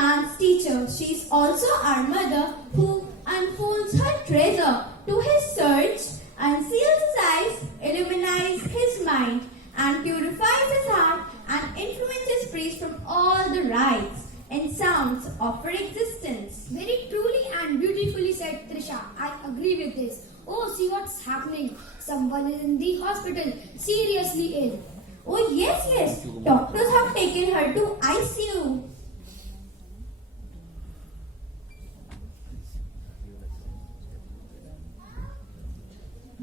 man's teacher, she is also our mother who unfolds her treasure to his search, unseals his eyes, illuminates his mind, and purifies his heart, and influences praise from all the rites and sounds of her existence. Very truly and beautifully said, Trisha. I agree with this. Oh, see what's happening. Someone is in the hospital, seriously ill. Oh yes. Doctors have taken her to ICU.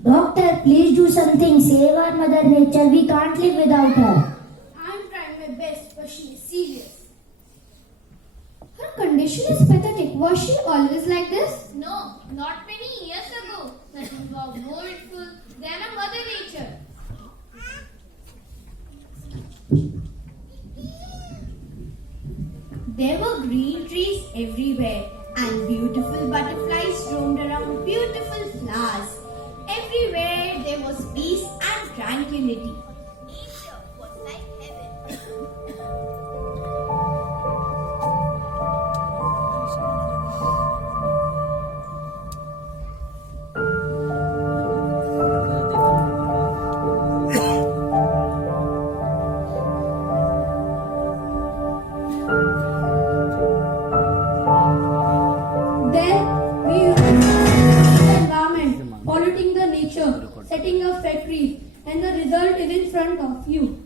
Doctor, please do something. Save our mother nature. We can't live without her. I'm trying my best, but she is serious. Her condition is pathetic. Was she always like this? No, not many years ago. Nothing was more beautiful than a mother nature. There were green trees everywhere, and beautiful butterflies roamed around beautiful flowers. Everywhere there was peace and tranquility. Nature was like heaven. Setting up factories, and the result is in front of you.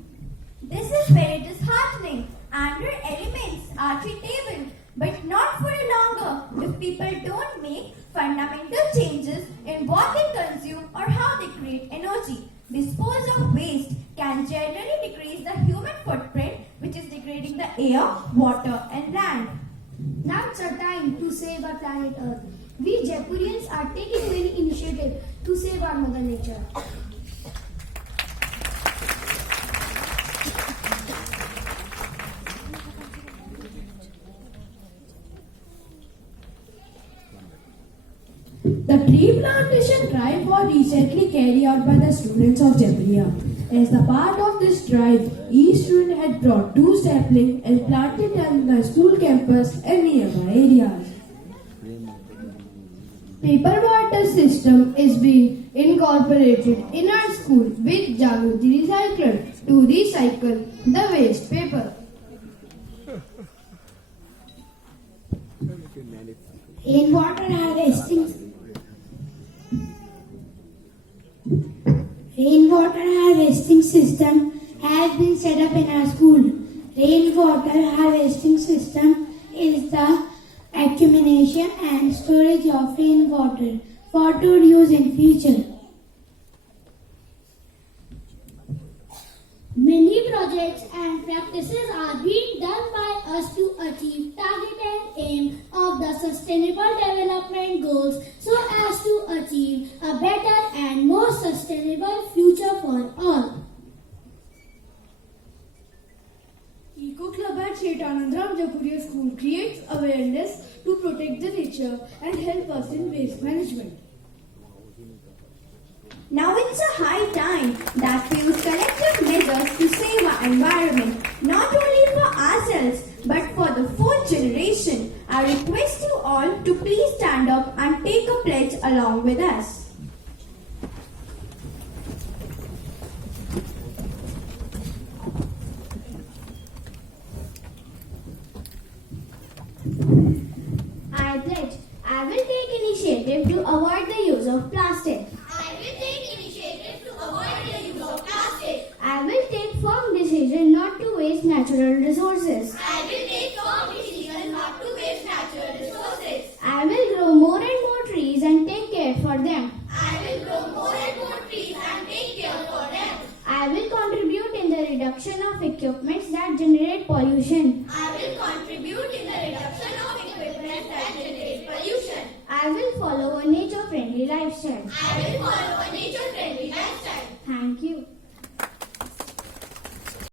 This is very disheartening. Under elements are treatable, but not for longer if people don't make fundamental changes in what they consume or how they create energy. Dispose of waste can generally decrease the human footprint, which is degrading the air, water, and land. Now it's our time to save our planet Earth. We Jaipurians are taking many initiatives to save our mother nature. The tree plantation drive was recently carried out by the students of Jaipuria. As a part of this drive, each student had brought 2 saplings and planted them in the school campus and nearby areas. Paper water system is being incorporated in our school with Jagrati Recycler to recycle the waste paper. Rainwater harvesting system has been set up in our school. Rainwater harvesting system is the accumulation and storage of rainwater for to use in future. Many projects and practices are being done by us to achieve target and aim of the Sustainable Development Goals so as to achieve a better and more sustainable future for all. Eco Club at Anandram Jaipuria School creates awareness to protect the nature and help us in waste management. Now it's a high time that we use collective measures to save our environment, not only for ourselves but for the 4th generation. I request you all to please stand up and take a pledge along with us. I pledge. I will take initiative to avoid the use of plastic. I will take initiative to avoid the use of plastic. I will take firm decision not to waste natural resources. I will take firm decision not to waste natural resources. I will grow more and more trees and take care for them. I will grow more and more trees and take care for them. I will contribute in the reduction of equipments that generate pollution. I will contribute in the reduction of equipment that generate pollution. I will follow a nature-friendly lifestyle. I will follow a nature